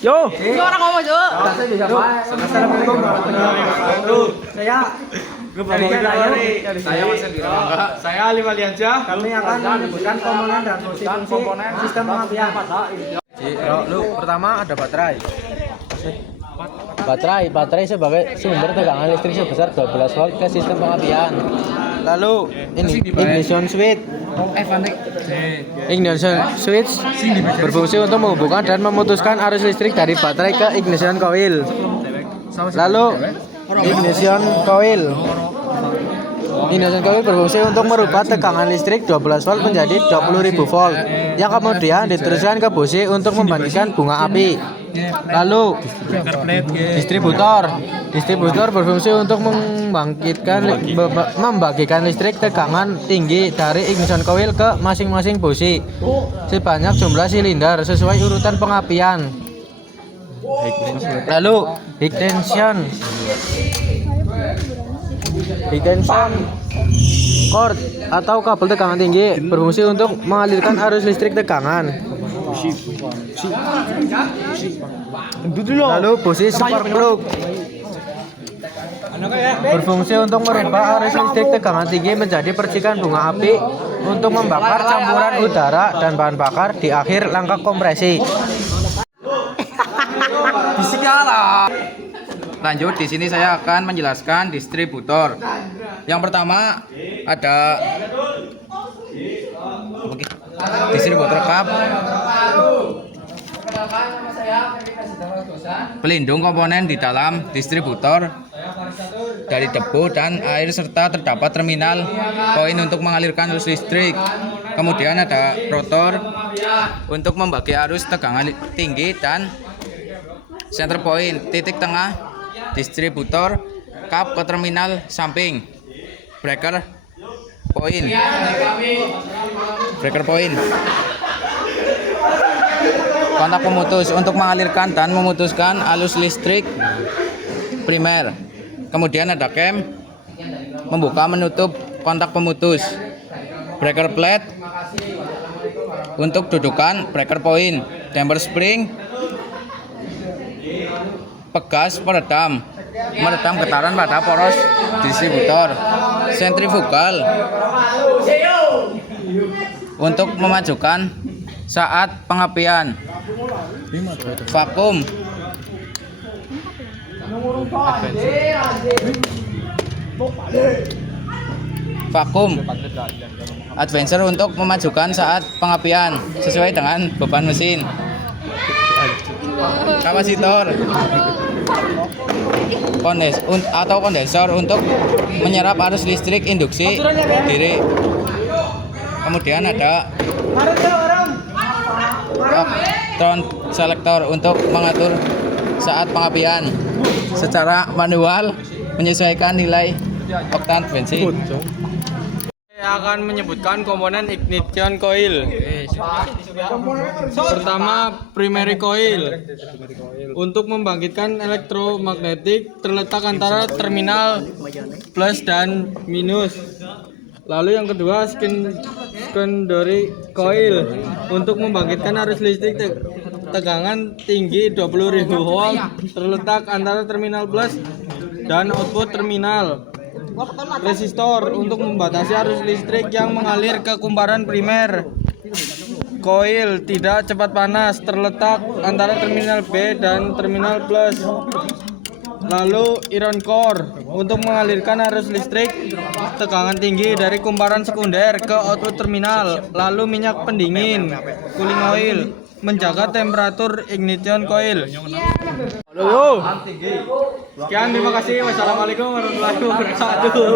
Yo. Ini orang ngomong, Jo. Assalamualaikum warahmatullahi wabarakatuh. Saya Mas Endira. Saya Ali Waliansyah. Kami akan menyebutkan komponen dan fungsi sistem pengapian. Lu pertama ada baterai. Baterai sebagai sumber tegangan listrik sebesar 12 volt ke sistem pengapian. Lalu ini ignition switch. Ignition switch berfungsi untuk menghubungkan dan memutuskan arus listrik dari baterai ke ignition coil. Lalu ignition coil. Ignition coil berfungsi untuk merubah tegangan listrik 12 volt menjadi 20.000 volt yang kemudian diteruskan ke busi untuk membangkitkan bunga api. Lalu distributor berfungsi untuk membagikan listrik tegangan tinggi dari ignition coil ke masing-masing busi sebanyak jumlah silinder sesuai urutan pengapian. Lalu ignition cord atau kabel tegangan tinggi berfungsi untuk mengalirkan arus listrik tegangan. Lalu busi spark plug berfungsi untuk merubah arus listrik tegangan tinggi menjadi percikan bunga api untuk membakar campuran udara dan bahan bakar di akhir langkah kompresi. Lanjut, di sini saya akan menjelaskan distributor. Yang pertama ada distributor kap, pelindung komponen di dalam distributor dari debu dan air serta terdapat terminal koin untuk mengalirkan arus listrik. Kemudian ada rotor untuk membagi arus tegangan tinggi dan center point titik tengah distributor kap ke terminal samping. Breaker point kontak pemutus untuk mengalirkan dan memutuskan arus listrik primer. Kemudian ada cam membuka menutup kontak pemutus. Breaker plate untuk dudukan breaker point. Damper spring pegas meredam getaran pada poros distributor. Sentrifugal untuk memajukan saat pengapian. Vakum advancer untuk memajukan saat pengapian sesuai dengan beban mesin. Kapasitor kondensor untuk menyerap arus listrik induksi diri. Kemudian ada octane selector untuk mengatur saat pengapian secara manual menyesuaikan nilai oktan bensin. Saya akan menyebutkan komponen ignition coil. Pertama, primary coil untuk membangkitkan elektromagnetik terletak antara terminal plus dan minus. Lalu yang kedua, secondary coil untuk membangkitkan arus listrik tegangan tinggi 20.000 volt terletak antara terminal plus dan output terminal. Resistor untuk membatasi arus listrik yang mengalir ke kumparan primer. Koil tidak cepat panas terletak antara terminal B dan terminal plus. Lalu iron core untuk mengalirkan arus listrik tegangan tinggi dari kumparan sekunder ke output terminal. Lalu minyak pendingin cooling oil menjaga temperatur ignition coil. Sekian, terima kasih. Wassalamualaikum warahmatullahi wabarakatuh.